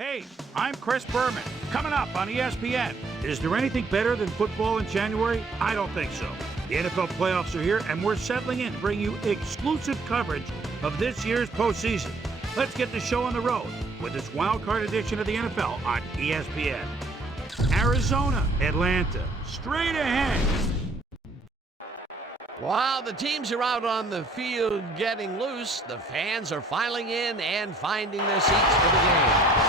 Hey, I'm Chris Berman. Coming up on ESPN. Is there anything better than football in January? I don't think so. The NFL playoffs are here, and we're settling in to bring you exclusive coverage of this year's postseason. Let's get the show on the road with this wild card edition of the NFL on ESPN. Arizona, Atlanta, straight ahead. While the teams are out on the field getting loose, the fans are filing in and finding their seats for the game.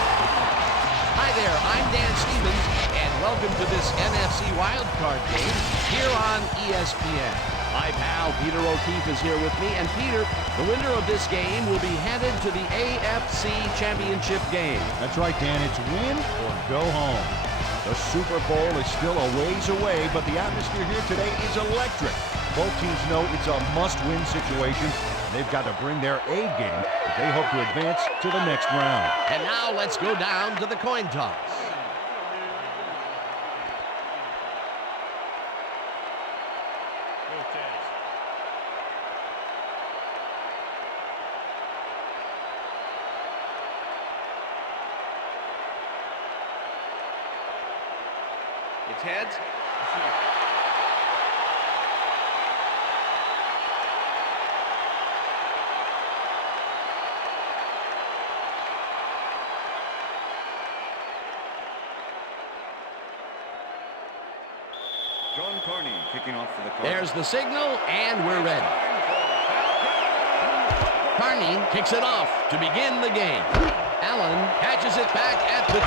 Hi there, I'm Dan Stevens, and welcome to this NFC wildcard game here on ESPN. My pal Peter O'Keefe is here with me, and Peter, the winner of this game will be headed to the AFC Championship game. That's right, Dan. It's win or go home. The Super Bowl is still a ways away, but the atmosphere here today is electric. Both teams know it's a must-win situation. They've got to bring their A game if they hope to advance to the next round. And now let's go down to the coin toss. It's heads. John Carney kicking off for the Cardinals. There's the signal, and we're ready. Carney kicks it off to begin the game. Allen catches it back at the 2.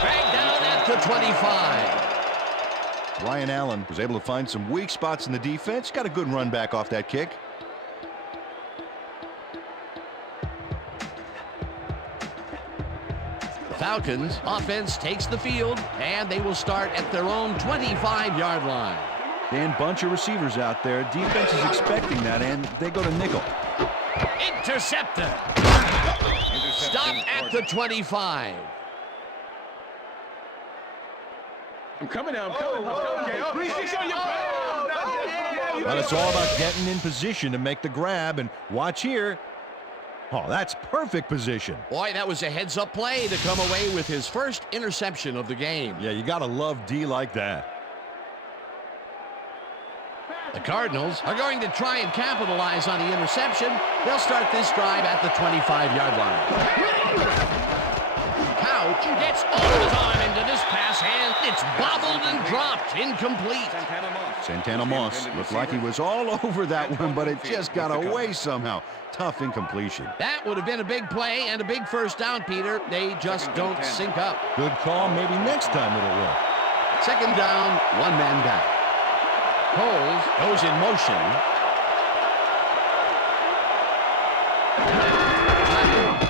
Dragged down at the 25. Ryan Allen was able to find some weak spots in the defense. Got a good run back off that kick. The Falcons offense takes the field, and they will start at their own 25-yard line. Dan, bunch of receivers out there. Defense is expecting that, and they go to nickel. Intercepted. Stop at the 25. I'm coming now. I'm coming. Well, it's all about getting in position to make the grab, and watch here. Oh, that's perfect position. Boy, that was a heads-up play to come away with his first interception of the game. Yeah, you got to love D like that. The Cardinals are going to try and capitalize on the interception. They'll start this drive at the 25-yard line. Couch gets all his arm into this pass, and it's bobbled and dropped. Incomplete. Santana Moss looked like he was all over that one, but it just got away somehow. Tough incompletion. That would have been a big play and a big first down, Peter. They just don't sync up. Good call. Maybe next time it'll work. Second down, one man down. Coles goes in motion.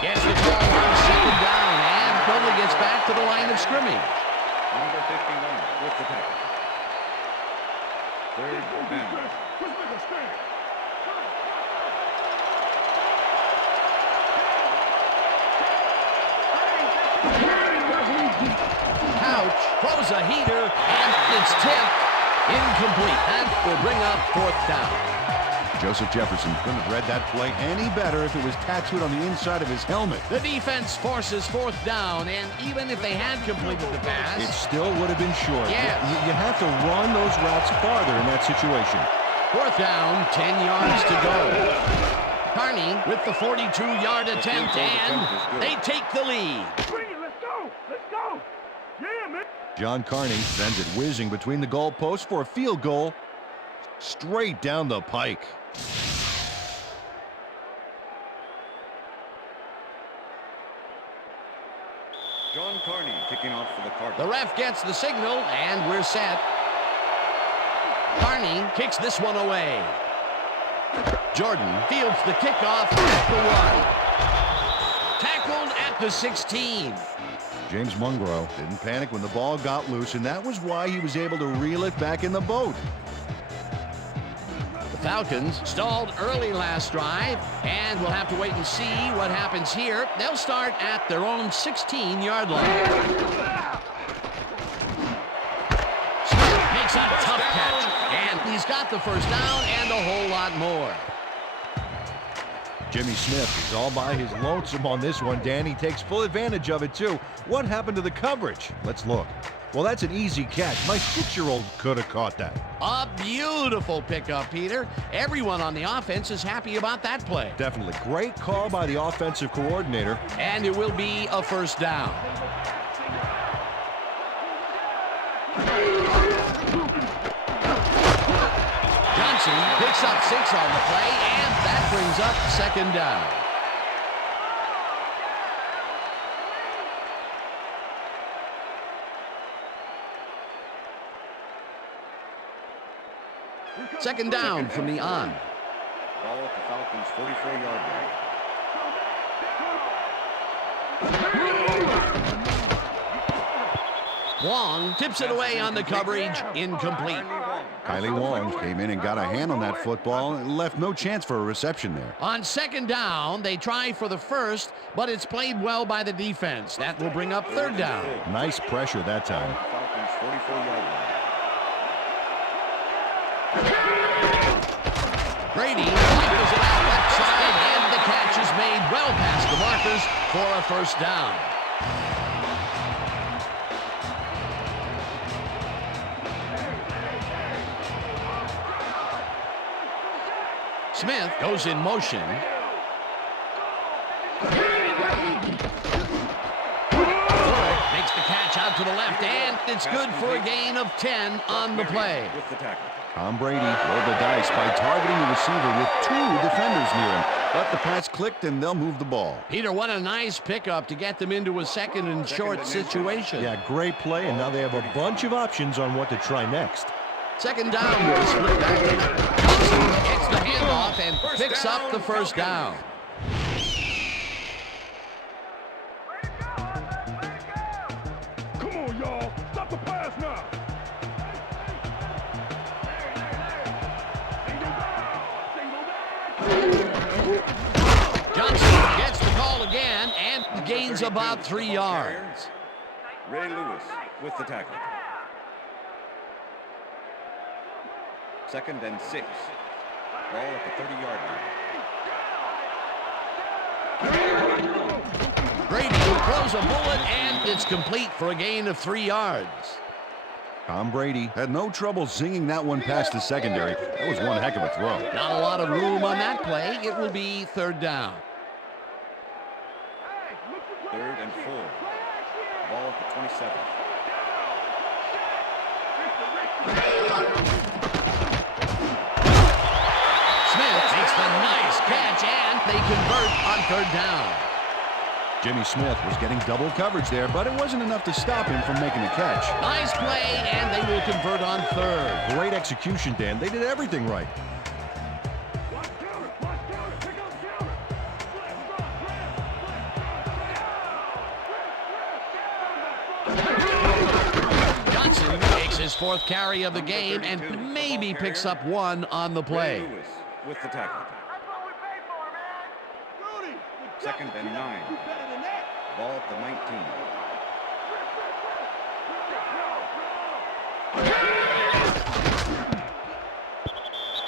Gets the ball on second down and probably gets back to the line of scrimmage. Number 51 with the tackle. Third down. Couch throws a heater, and it's tipped. Incomplete. That will bring up fourth down. Joseph Jefferson couldn't have read that play any better if it was tattooed on the inside of his helmet. The defense forces fourth down, and even if they had completed the pass, It still would have been short. Yes. You have to run those routes farther in that situation. fourth down, 10 yards to go. Carney with the 42-yard attempt, and they take the lead. John Carney sends it whizzing between the goalposts for a field goal straight down the pike. John Carney kicking off for the Cardinals. The ref gets the signal, and we're set. Carney kicks this one away. Jordan fields the kickoff at the 1. Tackled at the 16. James Mungro didn't panic when the ball got loose, and that was why he was able to reel it back in the boat. The Falcons stalled early last drive, and we'll have to wait and see what happens here. They'll start at their own 16-yard line. Smith makes a tough catch, and he's got the first down and a whole lot more. Jimmy Smith is all by his lonesome on this one, Dan. He takes full advantage of it, too. What happened to the coverage? Let's look. Well, that's an easy catch. My 6-year-old could have caught that. A beautiful pickup, Peter. Everyone on the offense is happy about that play. Definitely. Great call by the offensive coordinator. And it will be a first down. Johnson picks up 6 on the play, and that brings up second down. Second down from the on. Ball at the Falcons' 44-yard line. Wong tips it away on the coverage. Incomplete. Kylie Wong came in and got a hand on that football and left no chance for a reception there. On second down, they try for the first, but it's played well by the defense. That will bring up third down. Nice pressure that time. Falcons' 44-yard line. Brady tackles it out left side, and the catch is made well past the markers for a first down. Smith goes in motion. Makes the catch out to the left, and it's good for a gain of 10 on the play. With the tackle. Tom Brady rolled the dice by targeting the receiver with 2 defenders near him. But the pass clicked, and they'll move the ball. Peter, what a nice pickup to get them into a second and short situation. Yeah, great play, and now they have a bunch of options on what to try next. Second down with a split back. Johnson gets the handoff and picks up the first down. Come on, y'all. Stop the pass now. Johnson gets the call again and gains about 3 yards. Ray Lewis with the tackle. Second and 6. Ball at the 30-yard line. Brady throws a bullet, and it's complete for a gain of 3 yards. Tom Brady had no trouble zinging that one past the secondary. That was one heck of a throw. Not a lot of room on that play. It will be third down. Third and 4. Ball at the 27. Smith makes the nice catch, and they convert on third down. Jimmy Smith was getting double coverage there, but it wasn't enough to stop him from making the catch. Nice play, and they will convert on third. Great execution, Dan. They did everything right. Johnson takes his 4th carry of the game and maybe picks up 1 on the play. Ray Lewis with the tackle. Second and 9. Ball at the 19.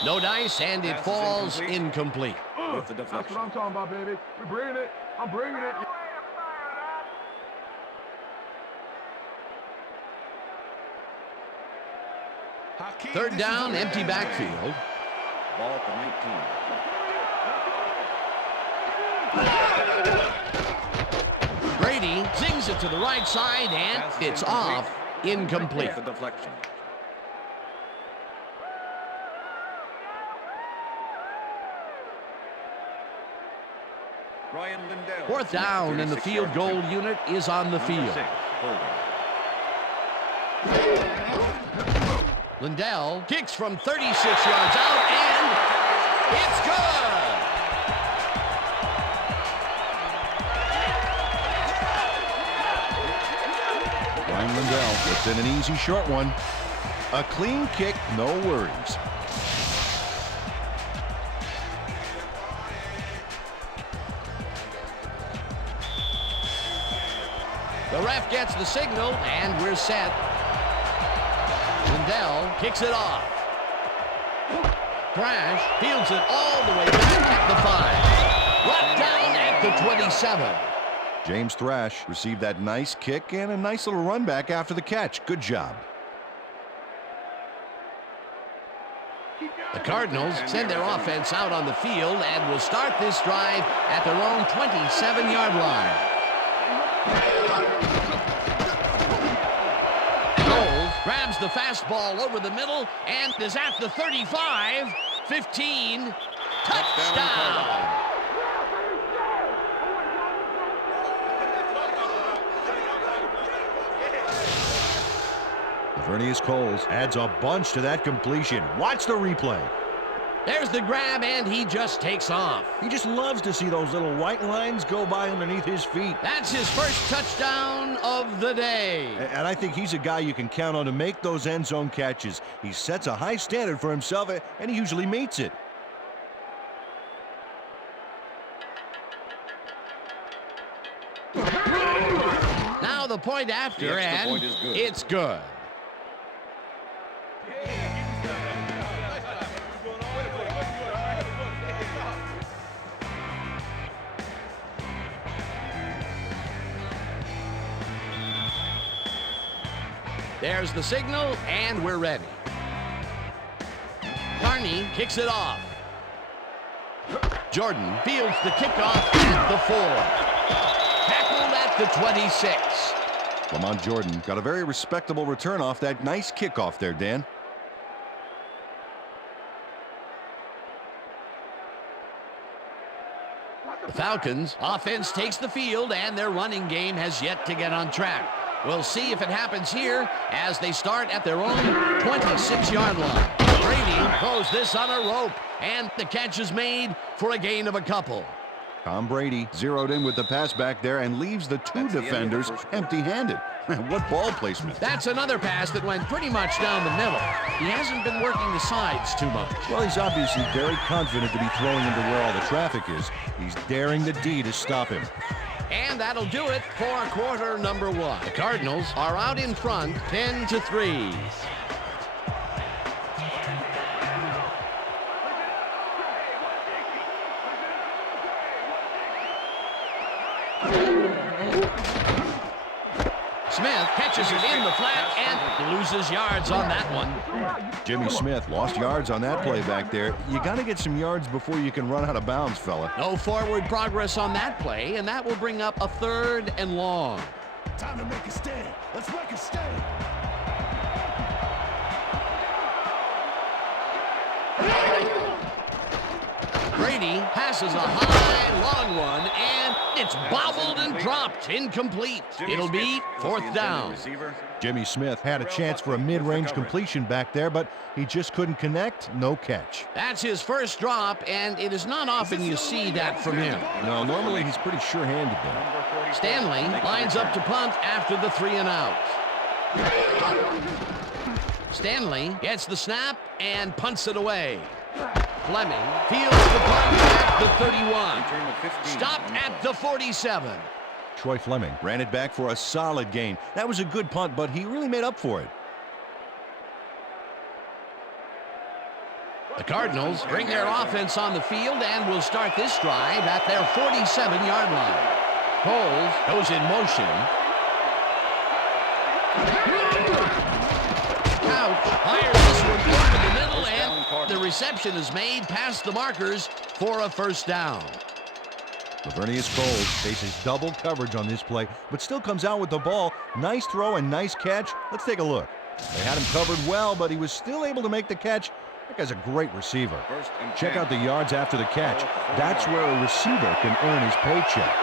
No dice, and it falls incomplete. With the That's deflection. what I'm talking about, baby. We're bringing it. I'm bringing it. Third down, empty backfield. Ball at the 19. Brady zings it to the right side, and it's off. Incomplete. With the deflection. Ryan Lindell. 4th down, and the field goal unit is on the field. Lindell kicks from 36 yards out, and it's good! Ryan Lindell puts in an easy short one. A clean kick, no worries. The ref gets the signal, and we're set. Lindell kicks it off. Crash fields it all the way back at the 5. Brought down at the 27. James Thrash received that nice kick and a nice little run back after the catch. Good job. The Cardinals send their offense out on the field and will start this drive at their own 27-yard line. Knowles grabs the fastball over the middle and is at the 35, 15, touchdown. Vernius Coles adds a bunch to that completion. Watch the replay. There's the grab, and he just takes off. He just loves to see those little white lines go by underneath his feet. That's his first touchdown of the day. And I think he's a guy you can count on to make those end zone catches. He sets a high standard for himself, and he usually meets it. Now the point after, The extra and point is good. it's good. There's the signal, and we're ready. Carney kicks it off. Jordan fields the kickoff at the 4. Tackled at the 26. Lamont Jordan got a very respectable return off that nice kickoff there, Dan. The Falcons offense takes the field, and their running game has yet to get on track. We'll see if it happens here as they start at their own 26-yard line. Brady throws this on a rope, and the catch is made for a gain of a couple. Tom Brady zeroed in with the pass back there and leaves the two defenders empty-handed. What ball placement. That's another pass that went pretty much down the middle. He hasn't been working the sides too much. Well, he's obviously very confident to be throwing into where all the traffic is. He's daring the D to stop him. And that'll do it for quarter number 1. The Cardinals are out in front 10-3. Smith catches it in the flat and loses yards on that one. Jimmy Smith lost yards on that play back there. You got to get some yards before you can run out of bounds, fella. No forward progress on that play, and that will bring up a 3rd and long. Time to make a stand. Let's make a stand. Brady passes a high, long one, and it's bobbled and dropped, incomplete. It'll be 4th down. Jimmy Smith had a chance for a mid-range completion back there, but he just couldn't connect. No catch. That's his first drop, and it is not often you see that from him. No, normally he's pretty sure-handed there. Stanley lines up to punt after the 3 and out. Stanley gets the snap and punts it away. Fleming fields the punt at the 31. Stopped at the 47. Troy Fleming ran it back for a solid gain. That was a good punt, but he really made up for it. The Cardinals bring their offense on the field and will start this drive at their 47-yard line. Coles goes in motion. Couch fires this one over the middle, and the reception is made past the markers for a 1st down. Vernius Coles faces double coverage on this play, but still comes out with the ball. Nice throw and nice catch. Let's take a look. They had him covered well, but he was still able to make the catch. That guy's a great receiver. Check out the yards after the catch. That's where a receiver can earn his paycheck.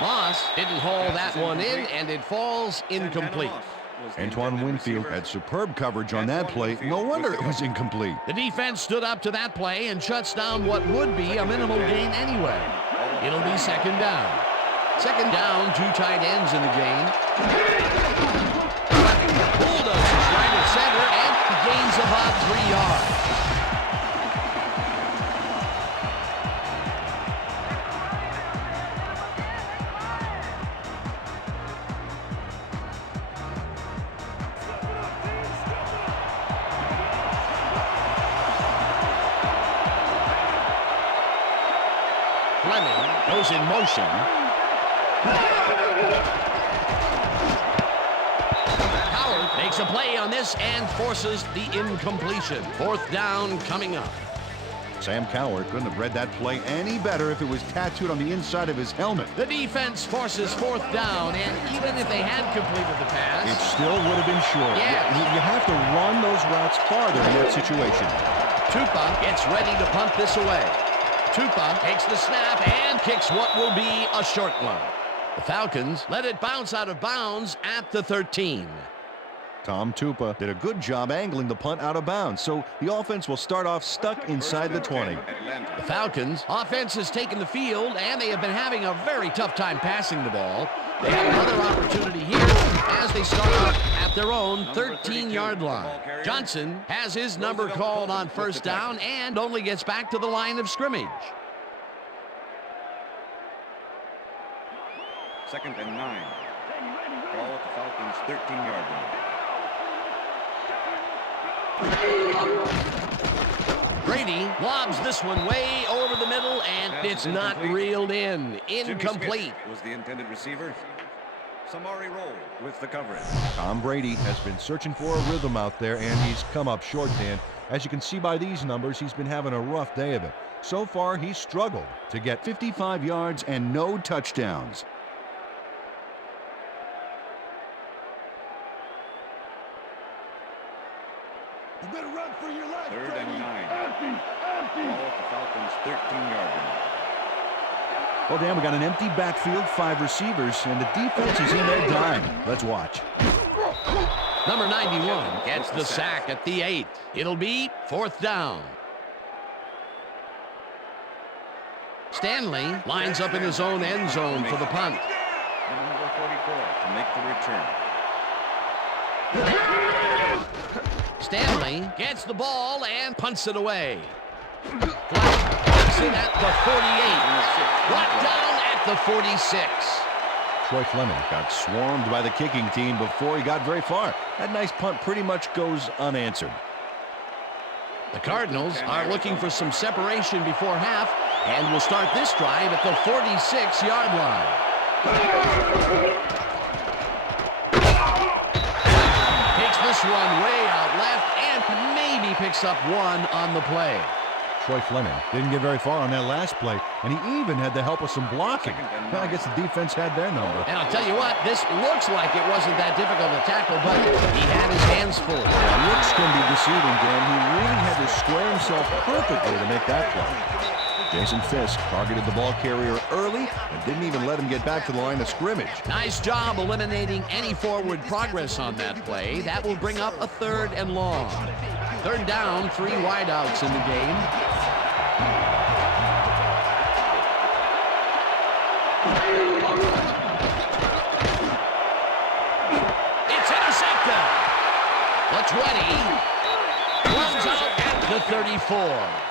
Moss didn't haul that one in, and it falls incomplete. Antoine Winfield had superb coverage on that play. No wonder it was incomplete. The defense stood up to that play and shuts down what would be a minimal gain anyway. It'll be 2nd down. 2nd down, 2 tight ends in the game. Bulldozes right at center, and he gains about 3 yards. Fleming goes in motion. Howard makes a play on this and forces the incompletion. 4th down coming up. Sam Coward couldn't have read that play any better if it was tattooed on the inside of his helmet. The defense forces 4th down, and even if they had completed the pass, It still would have been short. Yes. You have to run those routes farther in that situation. Tupa gets ready to punt this away. Tupa takes the snap and kicks what will be a short one. The Falcons let it bounce out of bounds at the 13. Tom Tupa did a good job angling the punt out of bounds, so the offense will start off stuck inside the 20. The Falcons offense has taken the field, and they have been having a very tough time passing the ball. They have another opportunity here as they start off at their own 13-yard line. Johnson has his number called on 1st down and only gets back to the line of scrimmage. 2nd and 9. Ball at the Falcons' 13-yard line. Brady lobs this one way over the middle, and it's not reeled in. Incomplete. Was the intended receiver. Samari Roll with the coverage. Tom Brady has been searching for a rhythm out there, and he's come up short, Dan. As you can see by these numbers, he's been having a rough day of it. So far, he's struggled to get 55 yards and no touchdowns. You better run for your life. 3rd and 9. Empty. Ball at the Falcons' 13-yard line. Well, Dan, we got an empty backfield, 5 receivers, and the defense is in their dime. Let's watch. Number 91 gets the sack at the 8. It'll be 4th down. Stanley lines up in his own end zone for the punt. Number 44 to make the return. Stanley gets the ball and punts it away. Flag takes it at the 48. Brought down at the 46. Troy Fleming got swarmed by the kicking team before he got very far. That nice punt pretty much goes unanswered. The Cardinals are looking for some separation before half and will start this drive at the 46-yard line. Takes this one way out left and maybe picks up one on the play. Troy Fleming didn't get very far on that last play, and he even had the help of some blocking. Well, I guess the defense had their number. And I'll tell you what, this looks like it wasn't that difficult to tackle, but he had his hands full. Yeah, looks can be deceiving, Dan. He really had to square himself perfectly to make that play. Jason Fisk targeted the ball carrier early and didn't even let him get back to the line of scrimmage. Nice job eliminating any forward progress on that play. That will bring up a 3rd and long. 3rd down, 3 wideouts in the game. It's intercepted. The 20 runs out at the 34.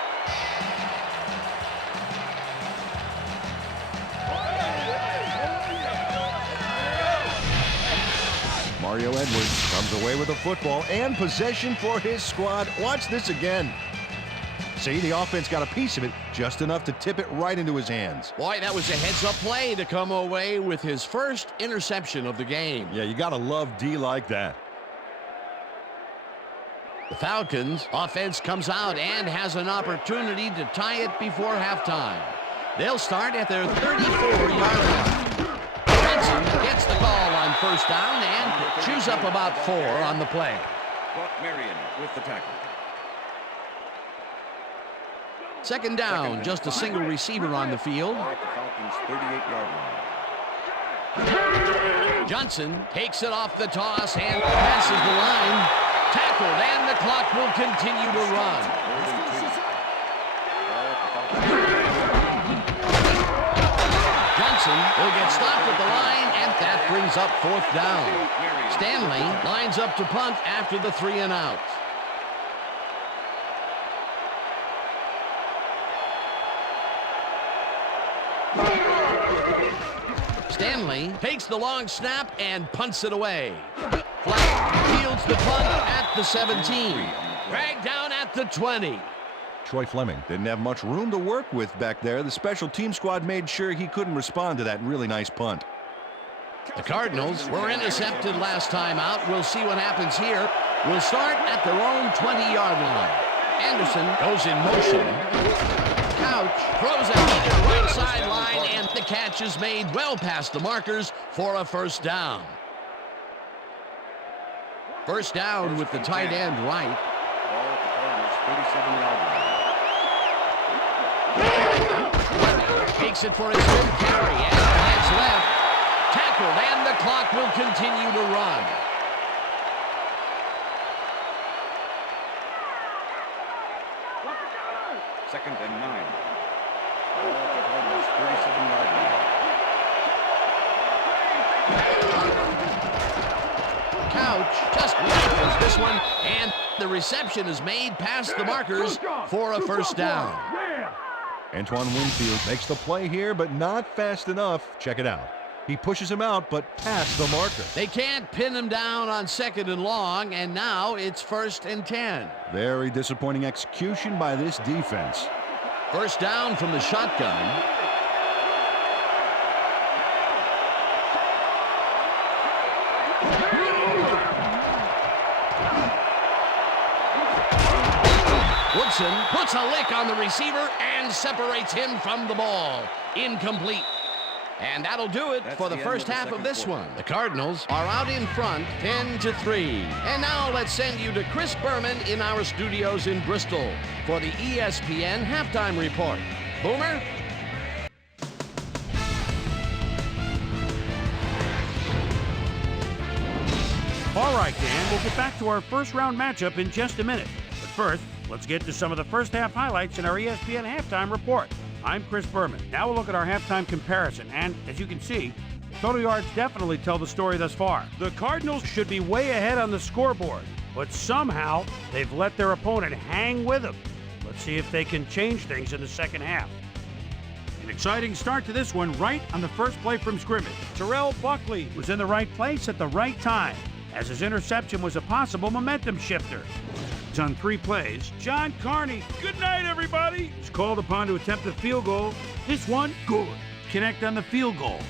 Mario Edwards comes away with a football and possession for his squad. Watch this again. See, the offense got a piece of it, just enough to tip it right into his hands. Boy, that was a heads-up play to come away with his first interception of the game. Yeah, you got to love D like that. The Falcons offense comes out and has an opportunity to tie it before halftime. They'll start at their 34-yard line. Benson gets the call on 1st down and chews up about 4 on the play. Brock Marion with the tackle. 2nd down, just a single receiver on the field. Ball at the Falcons' 38-yard line. Johnson takes it off the toss and passes the line. Tackled, and the clock will continue to run. 3rd and 2. Ball at the Falcons' Johnson will get stopped at the line, and that brings up 4th down. Stanley lines up to punt after the 3 and out. Stanley takes the long snap and punts it away. Flag fields the punt at the 17. Dragged down at the 20. Troy Fleming didn't have much room to work with back there. The special team squad made sure he couldn't respond to that really nice punt. The Cardinals were intercepted last time out. We'll see what happens here. We'll start at their own 20-yard line. Anderson goes in motion. Couch throws it to the right sideline, and the catch is made well past the markers for a first down. First down with the tight end right. Ball at the Cardinals' 37-yard line. Takes it for his good carry, and heads left. Tackled, and the clock will continue to run. Second and 9. Ball at the Cardinals' 37-yard line. Couch just rifles this one, and the reception is made past the markers for a first down. Antoine Winfield makes the play here, but not fast enough. Check it out. He pushes him out, but past the marker. They can't pin him down on 2nd and long, and now it's 1st and 10. Very disappointing execution by this defense. First down from the shotgun. Woodson puts a lick on the receiver and separates him from the ball. Incomplete. And that'll do it for the first half of this one. The Cardinals are out in front 10-3. And now let's send you to Chris Berman in our studios in Bristol for the ESPN halftime report. Boomer? All right, Dan, we'll get back to our first round matchup in just a minute. But first, let's get to some of the first half highlights in our ESPN halftime report. I'm Chris Berman. Now we'll look at our halftime comparison, and as you can see, total yards definitely tell the story thus far. The Cardinals should be way ahead on the scoreboard, but somehow they've let their opponent hang with them. Let's see if they can change things in the second half. An exciting start to this one right on the first play from scrimmage. Terrell Buckley was in the right place at the right time, as his interception was a possible momentum shifter. On 3 plays, John Carney, good night everybody, is called upon to attempt the field goal. This one, good. Connect on the field goal.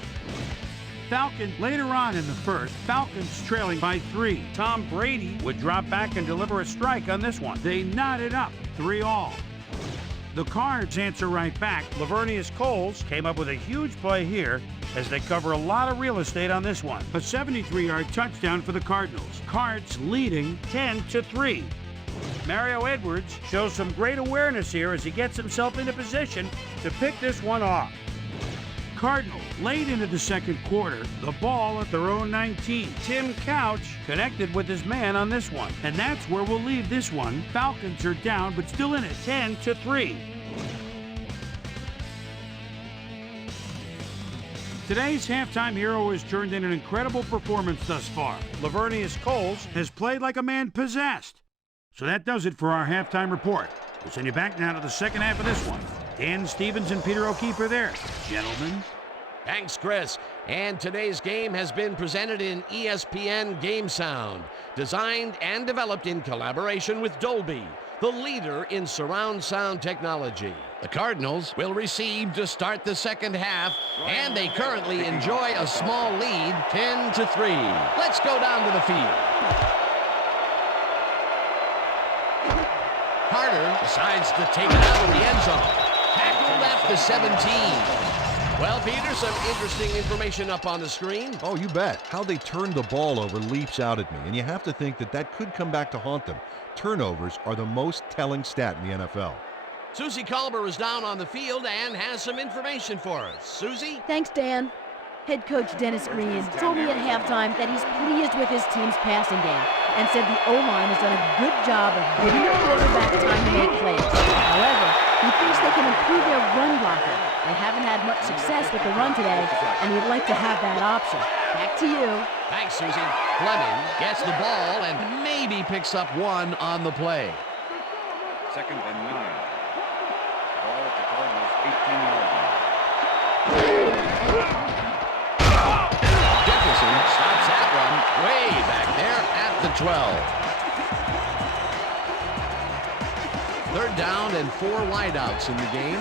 Falcons later on in the first, Falcons trailing by 3. Tom Brady would drop back and deliver a strike on this one. They knotted up 3-all. The Cards answer right back. Lavernius Coles came up with a huge play here as they cover a lot of real estate on this one. A 73-yard touchdown for the Cardinals. Cards leading 10-3. Mario Edwards shows some great awareness here as he gets himself into position to pick this one off. Cardinals late into the second quarter, the ball at their own 19. Tim Couch connected with his man on this one, and that's where we'll leave this one. Falcons are down, but still in it, 10-3. Today's halftime hero has turned in an incredible performance thus far. Lavernius Coles has played like a man possessed. So that does it for our halftime report. We'll send you back now to the second half of this one. Dan Stevens and Peter O'Keefe are there. Gentlemen. Thanks, Chris. And today's game has been presented in ESPN Game Sound, designed and developed in collaboration with Dolby, the leader in surround sound technology. The Cardinals will receive to start the second half, and they currently enjoy a small lead, 10-3. Let's go down to the field. Carter decides to take it out of the end zone. Tackled at the 17. Well, Peter, some interesting information up on the screen. Oh, you bet. How they turned the ball over leaps out at me, and you have to think that that could come back to haunt them. Turnovers are the most telling stat in the NFL. Susie Culber is down on the field and has some information for us. Susie? Thanks, Dan. Head coach Dennis Green told me at halftime that he's pleased with his team's passing game and said the O-line has done a good job of giving the quarterback time to make plays. However, he thinks they can improve their run blocking. They haven't had much success with the run today, and he'd like to have that option. Back to you. Thanks, Susie. Fleming gets the ball and maybe picks up one on the play. Second and 9. Ball at the Cardinals' 18-yard line. Stops that one way back there at the 12. Third third down and 4 wideouts in the game.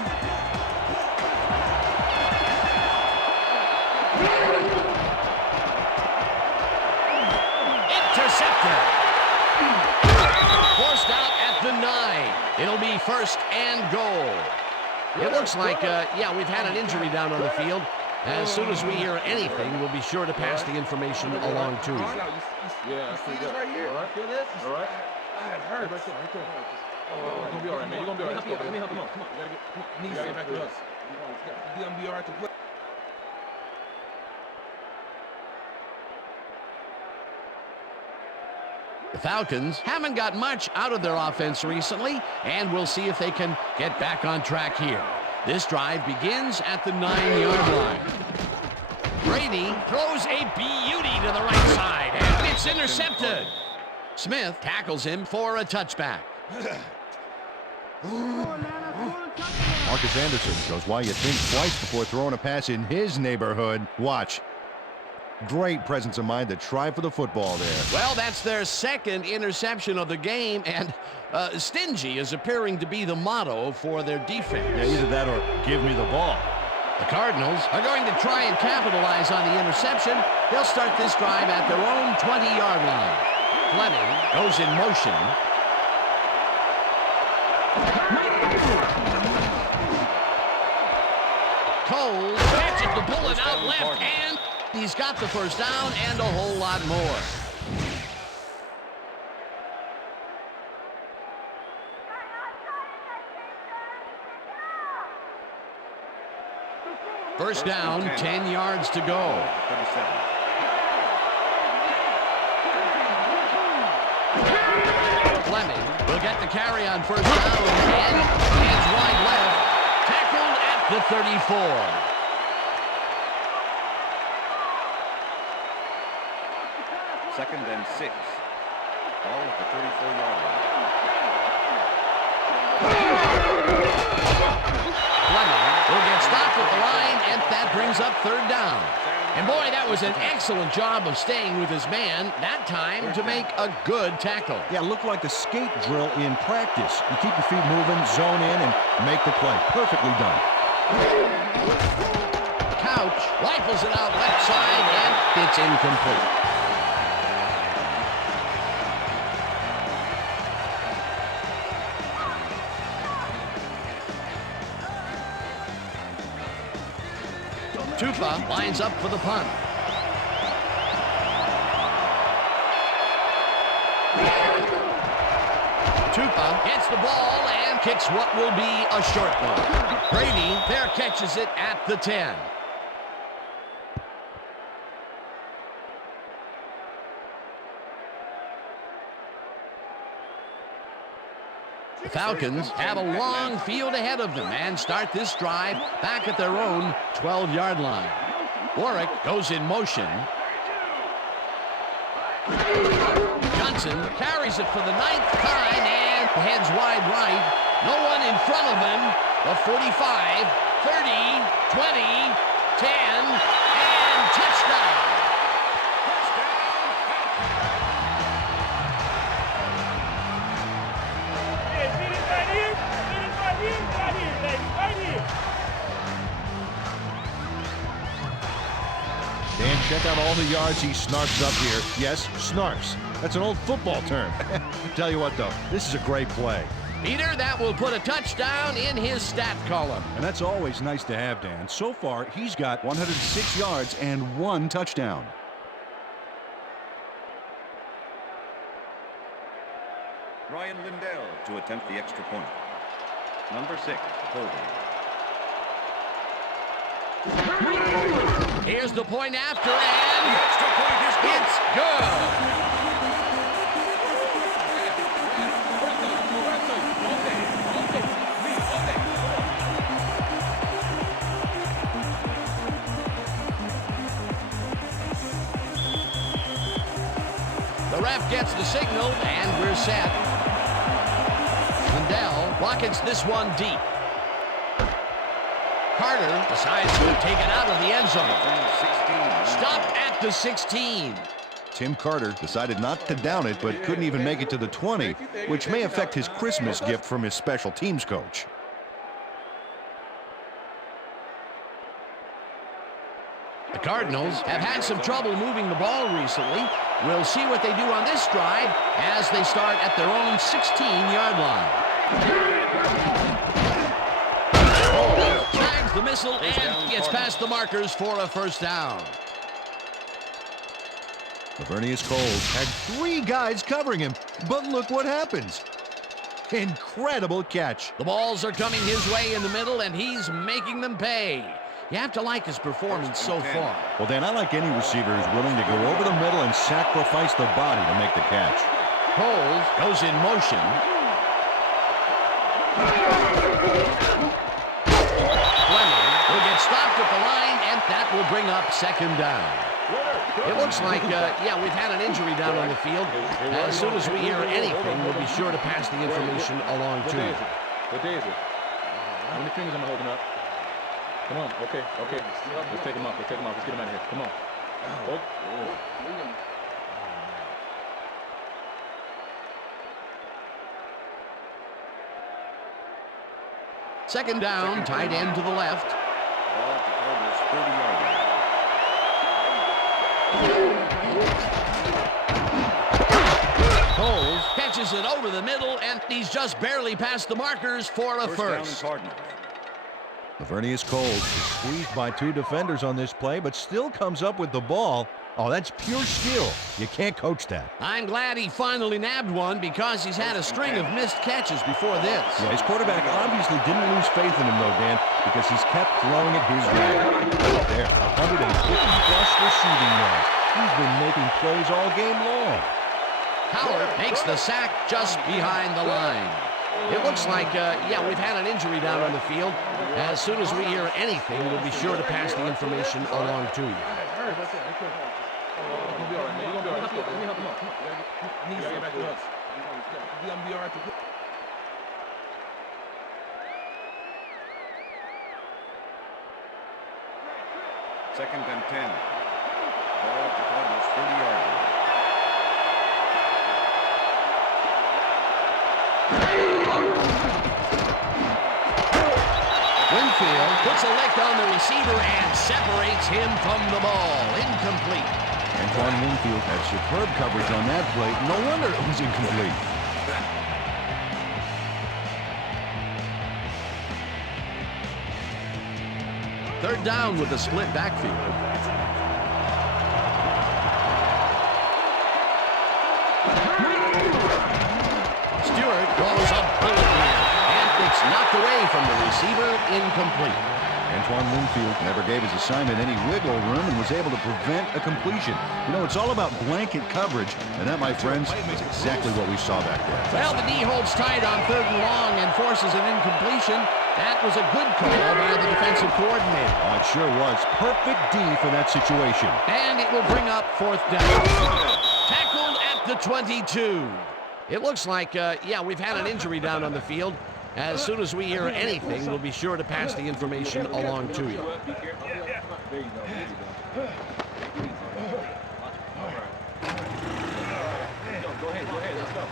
Intercepted. Forced out at the 9. It'll be first and goal. It looks like, yeah, we've had an injury down on the field. As soon as we hear anything, we'll be sure to pass the information along to you. Yeah, see this right here? All right. Feel this? All right. That hurts. Right there, right there. Oh, you're going to be all right, man. You're going to be all right. Let me help you. Come on. You got to get knees back to us. You're going to be all right to play. The Falcons haven't got much out of their offense recently, and we'll see if they can get back on track here. This drive begins at the 9-yard line. Brady throws a beauty to the right side, and it's intercepted. Smith tackles him for a touchback. Marcus Anderson shows why you think twice before throwing a pass in his neighborhood. Watch. Great presence of mind to try for the football there. Well, that's their second interception of the game, and stingy is appearing to be the motto for their defense. Yeah, either that or give me the ball. The Cardinals are going to try and capitalize on the interception. They'll start this drive at their own 20-yard line. Fleming goes in motion. Cole catches the bullet out left, and he's got the first down and a whole lot more. First down, 10 yards to go. Fleming will get the carry on first down, and hands wide left. Tackled at the 34. Second and 6. Ball at the 34-yard line. Fleming will get stopped at the line, and that brings up third down. And boy, that was an excellent job of staying with his man, that time to make a good tackle. Yeah, looked like a skate drill in practice. You keep your feet moving, zone in, and make the play. Perfectly done. Couch rifles it out left side, and it's incomplete. Tupa lines up for the punt. Tupa gets the ball and kicks what will be a short one. Brady there catches it at the 10. The Falcons have a long field ahead of them and start this drive back at their own 12-yard line. Warwick goes in motion. Johnson carries it for the 9th time and heads wide right. No one in front of him. The 45, 30, 20, 10, and touchdown. Dan, check out all the yards he snarfs up here. Yes, snarfs. That's an old football term. Tell you what, though, this is a great play. Peter, that will put a touchdown in his stat column. And that's always nice to have, Dan. So far, he's got 106 yards and 1 touchdown. Ryan Lindell to attempt the extra point. Number 6, holding. Here's the point after, and The extra point is good. it's good. The ref gets the signal, and we're set. Lindell rockets this one deep. Carter decides to take it out of the end zone. Stopped at the 16. Tim Carter decided not to down it, but couldn't even make it to the 20, which may affect his Christmas gift from his special teams coach. The Cardinals have had some trouble moving the ball recently. We'll see what they do on this drive as they start at their own 16-yard line. Snags the missile and gets past the markers for a first down. Lavernius Coles had 3 guys covering him, but look what happens. Incredible catch. The balls are coming his way in the middle, and he's making them pay. You have to like his performance so far. Well, Dan, I like any receiver who's willing to go over the middle and sacrifice the body to make the catch. Coles goes in motion. Fleming will get stopped at the line, and that will bring up second down. It looks like, yeah, we've had an injury down on the field. As soon as we hear anything, we'll be sure to pass the information along to you. What day is it? How many fingers am I holding up? Come on, okay. Let's take him off, let's get him out of here. Come on. Oh. Second down, tight end to the left. Ball at the Cardinals' 30-yard line. Coles catches it over the middle, and he's just barely past the markers for a first. Down Cardinals. Lavernius Coles is squeezed by 2 defenders on this play, but still comes up with the ball. Oh, that's pure skill. You can't coach that. I'm glad he finally nabbed one because he's had a string of missed catches before this. Yeah, his quarterback obviously didn't lose faith in him, though, Dan, because he's kept throwing it his way. Right there, 150-plus receiving yards. He's been making plays all game long. Howard makes the sack just behind the line. It looks like, yeah, we've had an injury down on the field. As soon as we hear anything, we'll be sure to pass the information along to you. You're gonna be all right, man. You're gonna be all right. Let me help him out. Come on. He needs to get back to us. He's gonna be all right. Second and 10. Ball at the Cardinals' 30-yard line. Winfield puts a lick on the receiver and separates him from the ball. Incomplete. Antoine Winfield had superb coverage on that play. No wonder it was incomplete. Third down with a split backfield. Stewart goes up bullet here, and it's knocked away from the receiver. Incomplete. Antoine Winfield never gave his assignment any wiggle room and was able to prevent a completion. You know, it's all about blanket coverage, and that, my friends, is exactly what we saw back there. Well, the D holds tight on 3rd and long and forces an incompletion. That was a good call by the defensive coordinator. Oh, it sure was. Perfect D for that situation. And it will bring up 4th down. Tackled at the 22. It looks like, yeah, we've had an injury down on the field. As soon as we hear anything, we'll be sure to pass the information along to you. There you go. Go ahead. Let's go.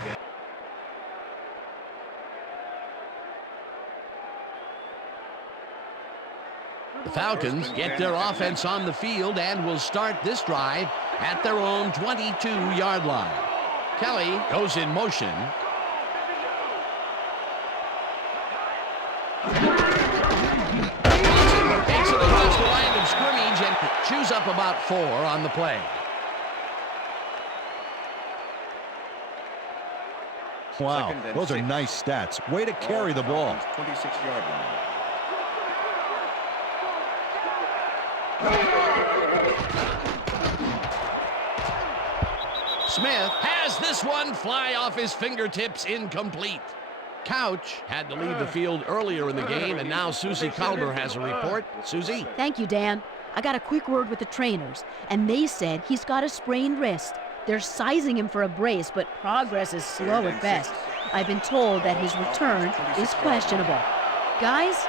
The Falcons get their offense on the field and will start this drive at their own 22-yard line. Kelly goes in motion. Takes it across the line of scrimmage and chews up about 4 on the play. Wow, those are nice stats. Way to carry the ball. 26-yard line. Smith has this one fly off his fingertips, incomplete. Couch had to leave the field earlier in the game, and now Susie Calder has a report. Susie? Thank you, Dan. I got a quick word with the trainers, and they said he's got a sprained wrist. They're sizing him for a brace, but progress is slow at best. I've been told that his return is questionable. Guys,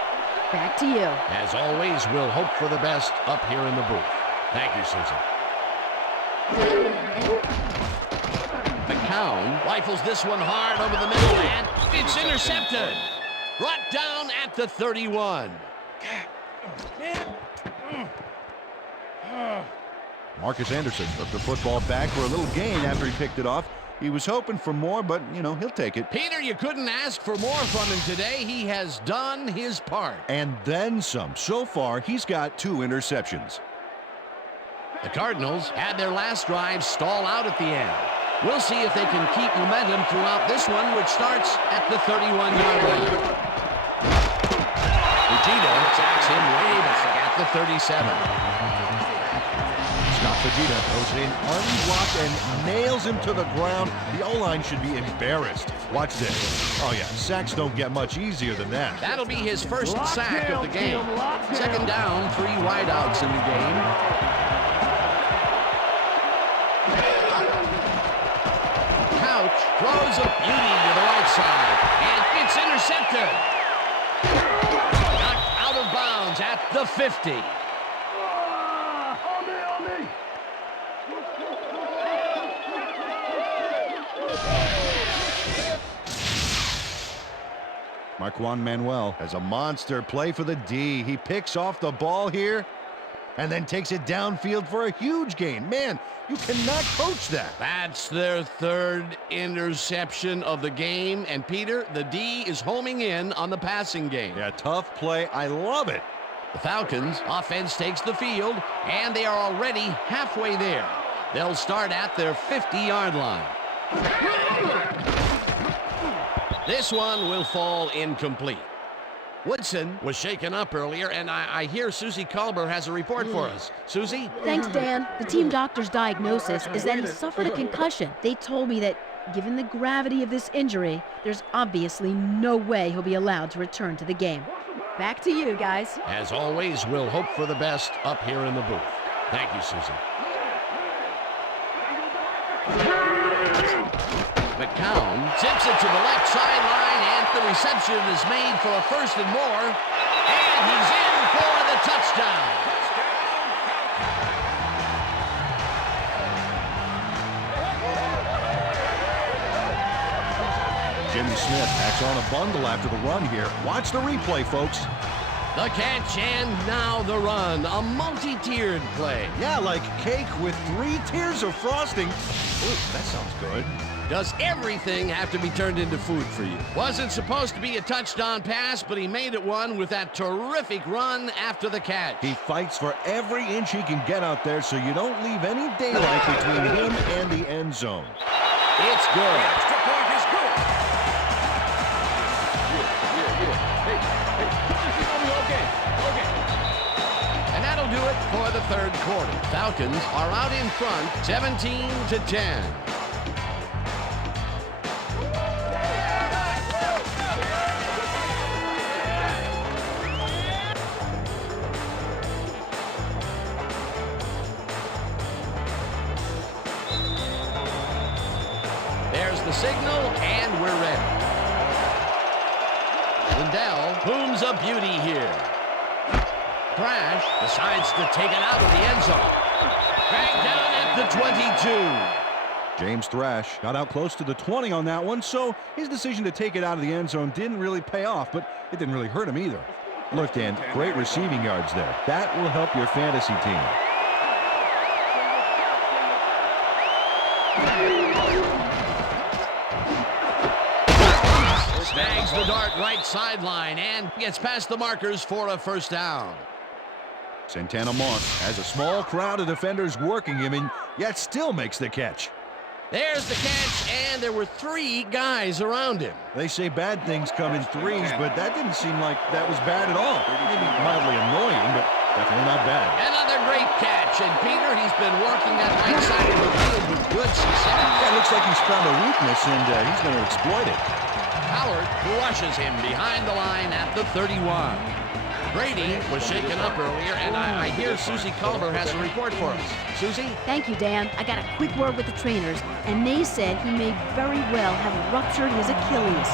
back to you. As always, we'll hope for the best up here in the booth. Thank you, Susie. McCown rifles this one hard over the middle, and it's intercepted. Brought down at the 31. Marcus Anderson took the football back for a little gain after he picked it off. He was hoping for more, but, you know, he'll take it. Peter, you couldn't ask for more from him today. He has done his part. And then some. So far, he's got 2 interceptions. The Cardinals had their last drive stall out at the end. We'll see if they can keep momentum throughout this one, which starts at the 31-yard line. Fujita sacks him way back at the 37. Scott Fujita goes in unblocked and nails him to the ground. The O-line should be embarrassed. Watch this. Oh, yeah, sacks don't get much easier than that. That'll be his first sack of the game. Second down, 3 wideouts in the game. Couch throws a beauty to the right side, and it's intercepted. Knocked out of bounds at the 50. Marquand Manuel has a monster play for the D. He picks off the ball here and then takes it downfield for a huge gain. Man, you cannot coach that. That's their 3rd interception of the game. And Peter, the D is homing in on the passing game. Yeah, tough play. I love it. The Falcons offense takes the field, and they are already halfway there. They'll start at their 50-yard line. This one will fall incomplete. Woodson was shaken up earlier, and I hear Susie Culber has a report for us. Susie? Thanks, Dan. The team doctor's diagnosis is that he suffered a concussion. They told me that, given the gravity of this injury, there's obviously no way he'll be allowed to return to the game. Back to you, guys. As always, we'll hope for the best up here in the booth. Thank you, Susie. McCown tips it to the left sideline, and the reception is made for a 1st and more. And he's in for the touchdown. Jimmy Smith packs on a bundle after the run here. Watch the replay, folks. The catch and now the run. A multi-tiered play. Yeah, like cake with 3 tiers of frosting. Ooh, that sounds good. Does everything have to be turned into food for you? Wasn't supposed to be a touchdown pass, but he made it one with that terrific run after the catch. He fights for every inch he can get out there so you don't leave any daylight between him and the end zone. It's good. The extra point is good. And that'll do it for the 3rd quarter. Falcons are out in front, 17-10. There's the signal, and we're ready. Lindell booms a beauty here. Thrash decides to take it out of the end zone. Dragged down at the 22. James Thrash got out close to the 20 on that one, so his decision to take it out of the end zone didn't really pay off, but it didn't really hurt him either. Look, Dan, great receiving yards there. That will help your fantasy team. Snags the dart right sideline and gets past the markers for a 1st down. Santana Moss has a small crowd of defenders working him and yet still makes the catch. There's the catch, and there were 3 guys around him. They say bad things come in 3s, but that didn't seem like that was bad at all. Maybe mildly annoying, but definitely not bad. Another great catch, and Peter, he's been working that right side of the field with good success. Yeah, it looks like he's found a weakness, and he's going to exploit it. Howard crushes him behind the line at the 31. Brady was shaken up earlier, and I hear Susie Culber has a report for us. Susie? Thank you, Dan. I got a quick word with the trainers, and they said he may very well have ruptured his Achilles.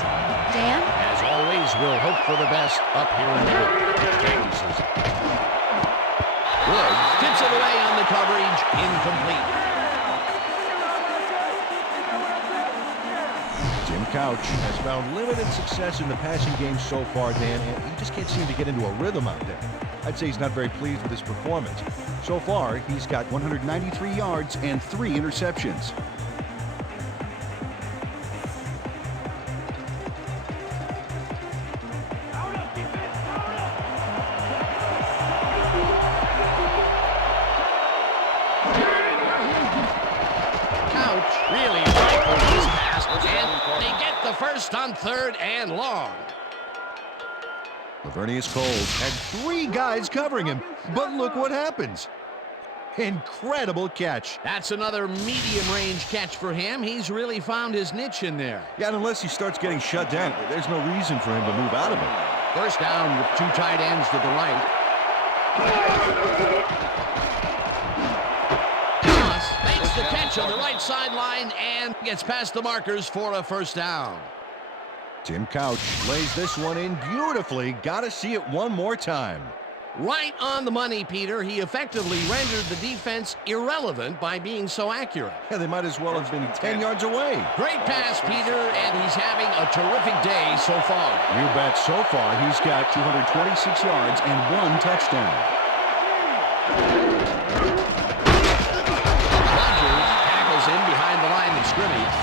Dan? As always, we'll hope for the best up here in the booth. Thank you, Susie. Woods tips it away on the coverage, incomplete. Couch has found limited success in the passing game so far, Dan, and he just can't seem to get into a rhythm out there. I'd say he's not very pleased with his performance. So far, he's got 193 yards and 3 interceptions. Really rifles his pass, and they get the first on 3rd and long. Lavernius Coles had 3 guys covering him, but look what happens. Incredible catch. That's another medium-range catch for him. He's really found his niche in there. Yeah, and unless he starts getting shut down, there's no reason for him to move out of it. First down with 2 tight ends to the right. Makes the catch on the right sideline and gets past the markers for a first down. Tim Couch lays this one in beautifully. Got to see it one more time. Right on the money, Peter. He effectively rendered the defense irrelevant by being so accurate. Yeah, they might as well have been 10 yards away. Great pass, Peter, and he's having a terrific day so far. You bet. So far, he's got 226 yards and 1 touchdown. In behind the line of scrimmage.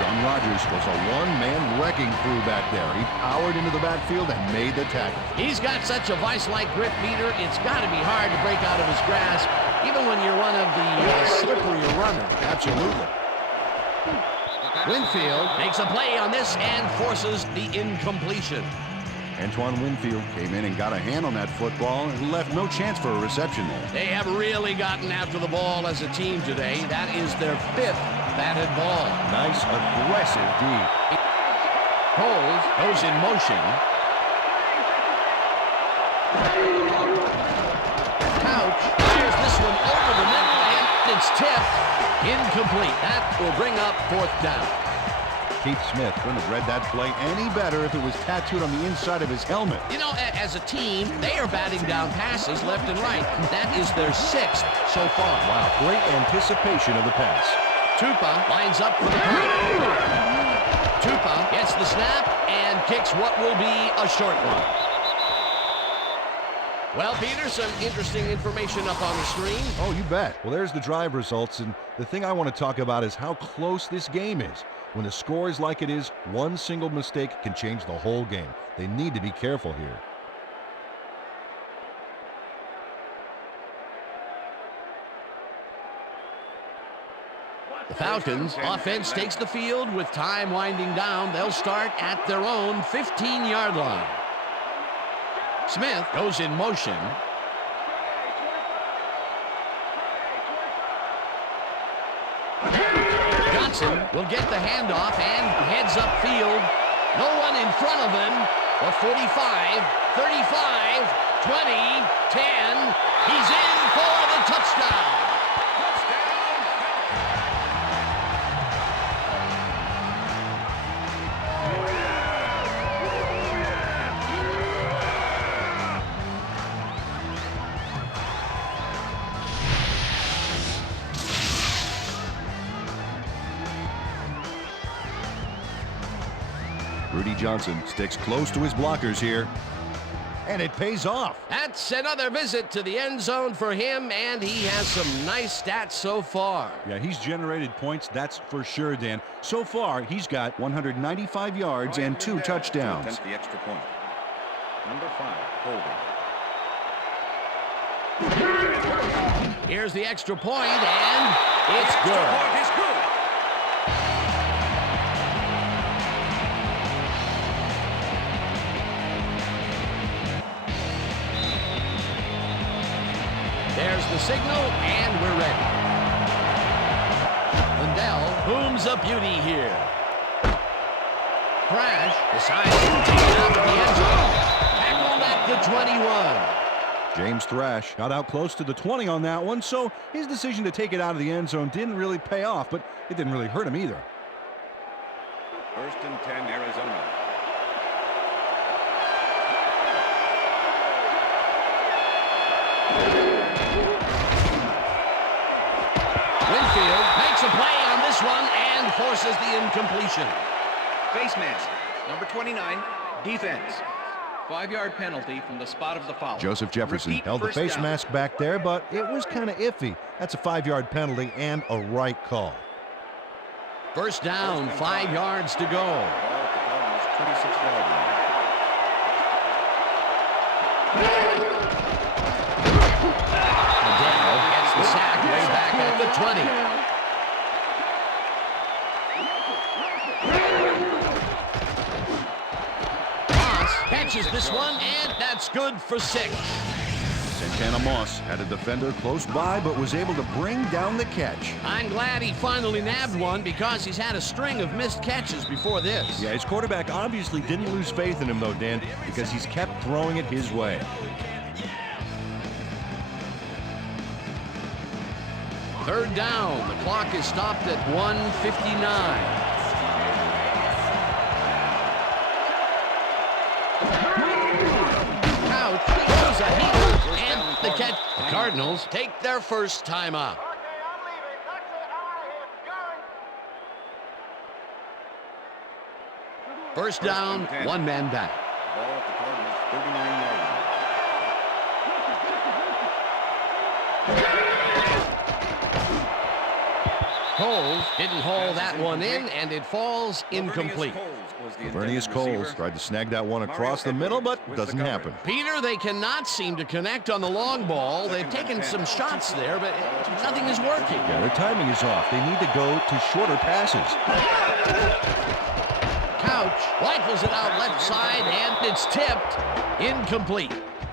John Rodgers was a one-man wrecking crew back there. He powered into the backfield and made the tackle. He's got such a vice-like grip, Peter. It's got to be hard to break out of his grasp, even when you're one of the slipperier runners. Absolutely. Winfield makes a play on this and forces the incompletion. Antoine Winfield came in and got a hand on that football and left no chance for a reception there. They have really gotten after the ball as a team today. That is their 5th batted ball. Nice, aggressive D. Coles goes in motion. Couch fires this one over the middle, and it's tipped. Incomplete. That will bring up 4th down. Keith Smith couldn't have read that play any better if it was tattooed on the inside of his helmet. You know, as a team, they are batting down passes left and right. That is their 6th so far. Wow, great anticipation of the pass. Tupa lines up for the punt. Tupa gets the snap and kicks what will be a short one. Well, Peter, some interesting information up on the screen. Oh, you bet. Well, there's the drive results, and the thing I want to talk about is how close this game is. When the score is like it is, one single mistake can change the whole game. They need to be careful here. The Falcons offense takes the field with time winding down. They'll start at their own 15-yard line. Smith goes in motion. Johnson will get the handoff and heads upfield. No one in front of him. The 45, 35, 20, 10. He's in for the touchdown. Rudy Johnson sticks close to his blockers here, and it pays off. That's another visit to the end zone for him, and he has some nice stats so far. Yeah, he's generated points, that's for sure, Dan. So far, he's got 195 yards and 2 touchdowns. Attempt the extra point. Number 5, holding. Here's the extra point, and it's good. There's the signal, and we're ready. Lindell booms a beauty here. Thrash decides to take it out of the end zone. Tackled at the 21. James Thrash got out close to the 20 on that one, so his decision to take it out of the end zone didn't really pay off, but it didn't really hurt him either. 1st and 10, Arizona. Winfield makes a play on this one and forces the incompletion. face mask. Number 29, defense. 5-yard penalty from the spot of the foul. Joseph Jefferson Repeat held the first face down. mask back there, but it was kind of iffy. That's a 5-yard penalty and a right call. First down, 5 yards to go. Ball at the Cardinals' 26-yard line. Adele gets the sack way back at the 20. Moss catches this one, and that's good for 6. Santana Moss had a defender close by, but was able to bring down the catch. I'm glad he finally nabbed one because he's had a string of missed catches before this. Yeah, his quarterback obviously didn't lose faith in him, though, Dan, because he's kept throwing it his way. Third down. The clock is stopped at 1:59. Couch throws a heater, and the catch. The Cardinals take their first timeout. First down, 1 man back. Ball at the Cardinals' 39-yard line. Coles didn't haul that one in, and it falls incomplete. Vernius Coles tried to snag that one across the middle, but doesn't happen. Peter, they cannot seem to connect on the long ball. They've taken some shots there, but nothing is working. Yeah, their timing is off. They need to go to shorter passes. Couch rifles it out left side, and it's tipped. Incomplete.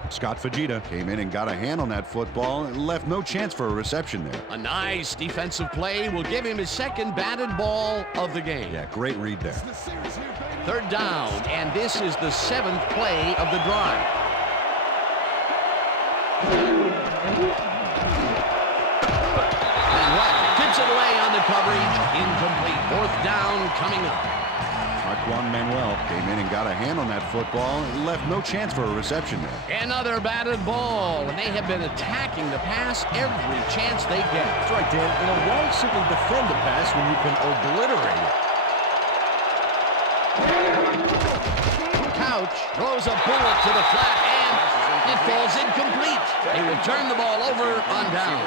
Scott Fajita came in and got a hand on that football and left no chance for a reception there. A nice defensive play will give him his second batted ball of the game. Yeah, great read there. Third down, and this is the 7th play of the drive. Manuel tips it away on the coverage. Incomplete. 4th down coming up. Marquand Manuel came in and got a hand on that football and left no chance for a reception there. Another batted ball, and they have been attacking the pass every chance they get. That's right, Dan. Why simply defend the pass when you can obliterate it? Couch throws a bullet to the flat, and it falls incomplete. They will turn the ball over on down.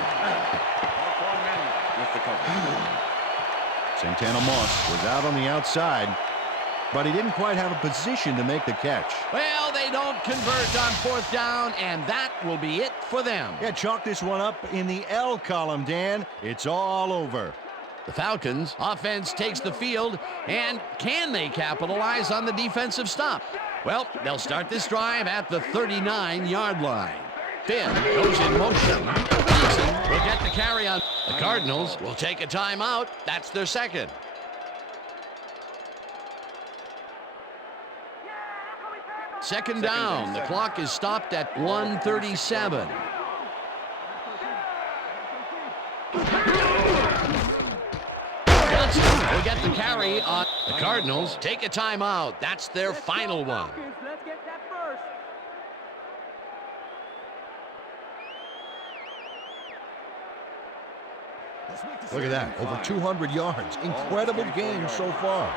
With the cover. Santana Moss was out on the outside, but he didn't quite have a position to make the catch. Well, they don't convert on 4th down, and that will be it for them. Yeah, chalk this one up in the L column, Dan. It's all over. The Falcons offense takes the field, and can they capitalize on the defensive stop? Well, they'll start this drive at the 39-yard line. Finn goes in motion. Johnson will get the carry on. The Cardinals will take a timeout. That's their second. Second down. The clock is stopped at 1:37. Johnson will get the carry on. The Cardinals take a timeout. That's their final one. Let's get that first. Look at that, over 200 yards. Incredible game so far.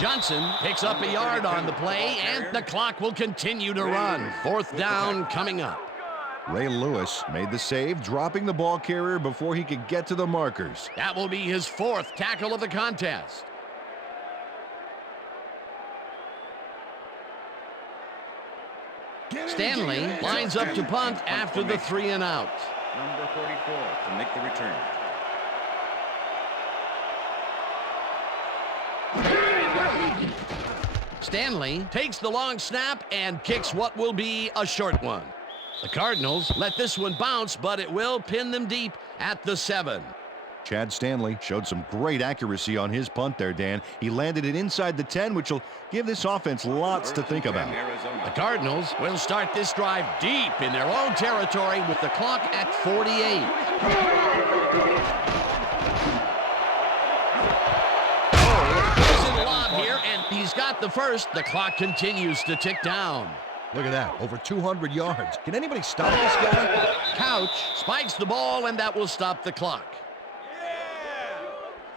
Johnson picks up a yard on the play, and the clock will continue to run. 4th down coming up. Ray Lewis made the save, dropping the ball carrier before he could get to the markers. That will be his 4th tackle of the contest. Stanley lines up to punt after the 3 and out. Number 44 to make the return. Stanley takes the long snap and kicks what will be a short one. The Cardinals let this one bounce, but it will pin them deep at the 7. Chad Stanley showed some great accuracy on his punt there, Dan. He landed it inside the 10, which will give this offense lots to think about. The Cardinals will start this drive deep in their own territory with the clock at 48. He's in the lob here, and he's got the first. The clock continues to tick down. Look at that, over 200 yards. Can anybody stop this guy? Couch spikes the ball, and that will stop the clock.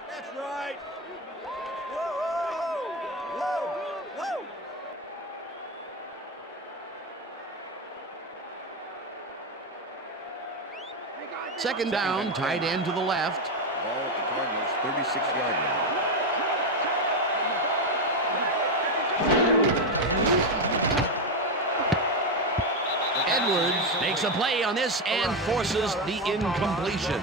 That's right. Second down, tight end to the left. Ball at the Cardinals' 36-yard line. Edwards makes a play on this and forces the incompletion.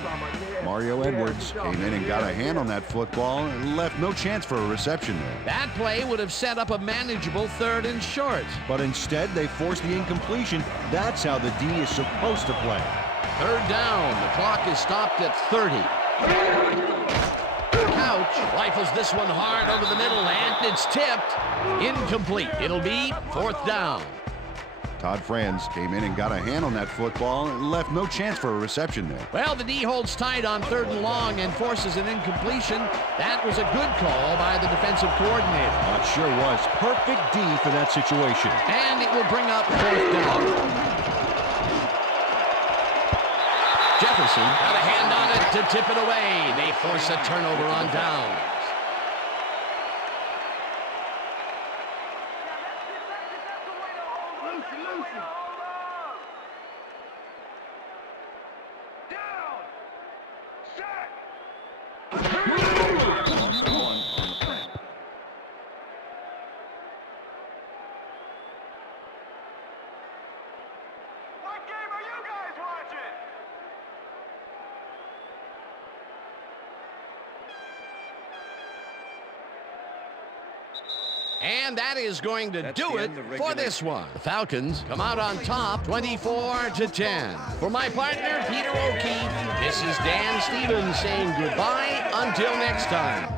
Mario Edwards came in and got a hand on that football and left no chance for a reception there. That play would have set up a manageable 3rd and short. But instead, they forced the incompletion. That's how the D is supposed to play. 3rd down. The clock is stopped at 30. Couch rifles this one hard over the middle, and it's tipped. Incomplete. It'll be 4th down. Todd Franz came in and got a hand on that football and left no chance for a reception there. Well, the D holds tight on 3rd and long and forces an incompletion. That was a good call by the defensive coordinator. It sure was. Perfect D for that situation. And it will bring up 4th down. Jefferson got a hand on it to tip it away. They force a turnover on downs. And that is going to do it for this one. The Falcons come out on top, 24-10. For my partner, Peter O'Keefe, this is Dan Stevens saying goodbye until next time.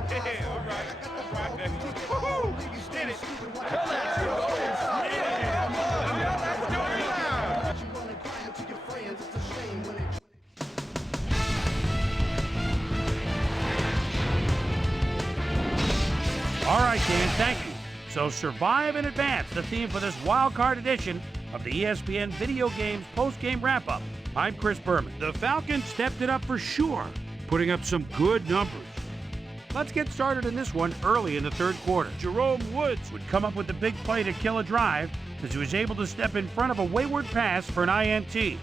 All right, Dan, thank you. So survive in advance, the theme for this wild card edition of the ESPN Video Games Postgame Wrap-Up. I'm Chris Berman. The Falcons stepped it up for sure, putting up some good numbers. Let's get started in this one early in the 3rd quarter. Jerome Woods would come up with the big play to kill a drive as he was able to step in front of a wayward pass for an INT.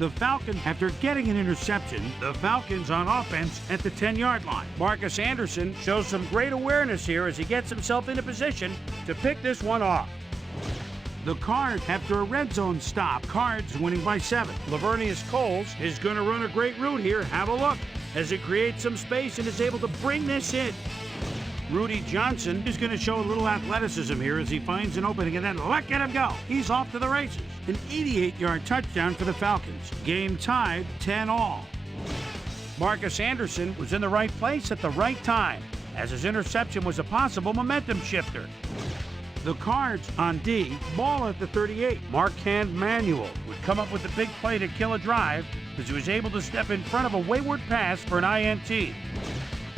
The Falcons, after getting an interception, the Falcons on offense at the 10-yard line. Marcus Anderson shows some great awareness here as he gets himself into position to pick this one off. The Cards, after a red zone stop, Cards winning by 7. Lavernius Coles is going to run a great route here. Have a look as it creates some space and is able to bring this in. Rudy Johnson is going to show a little athleticism here as he finds an opening and then let him go. He's off to the races. An 88-yard touchdown for the Falcons. Game tied 10-all. Marcus Anderson was in the right place at the right time as his interception was a possible momentum shifter. The Cards on D, ball at the 38. Marquand Manuel would come up with a big play to kill a drive as he was able to step in front of a wayward pass for an INT.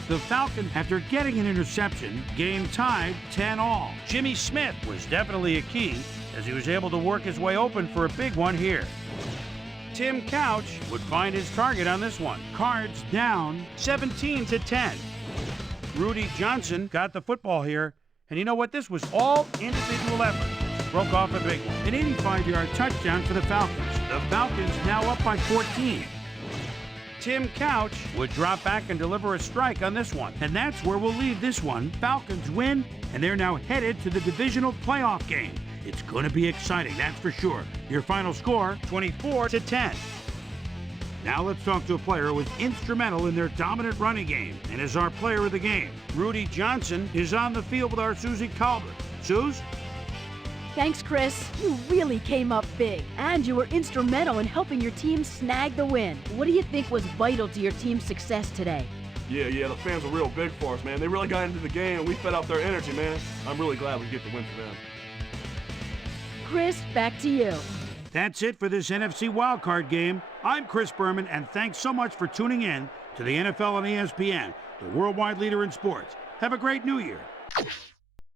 The Falcons, after getting an interception, game tied 10-all. Jimmy Smith was definitely a key as he was able to work his way open for a big one here. Tim Couch would find his target on this one. Cards down 17-10. Rudy Johnson got the football here, and you know what? This was all individual effort. Broke off a big one. An 85-yard touchdown for the Falcons. The Falcons now up by 14. Tim Couch would drop back and deliver a strike on this one. And that's where we'll leave this one. Falcons win, and they're now headed to the divisional playoff game. It's going to be exciting, that's for sure. Your final score, 24-10. Now let's talk to a player who was instrumental in their dominant running game and is our player of the game. Rudy Johnson is on the field with our Susie Colbert. Suze? Thanks, Chris. You really came up big, and you were instrumental in helping your team snag the win. What do you think was vital to your team's success today? Yeah, the fans were real big for us, man. They really got into the game, and we fed off their energy, man. I'm really glad we get the win for them. Chris, back to you. That's it for this NFC wildcard game. I'm Chris Berman, and thanks so much for tuning in to the NFL on ESPN, the worldwide leader in sports. Have a great New Year.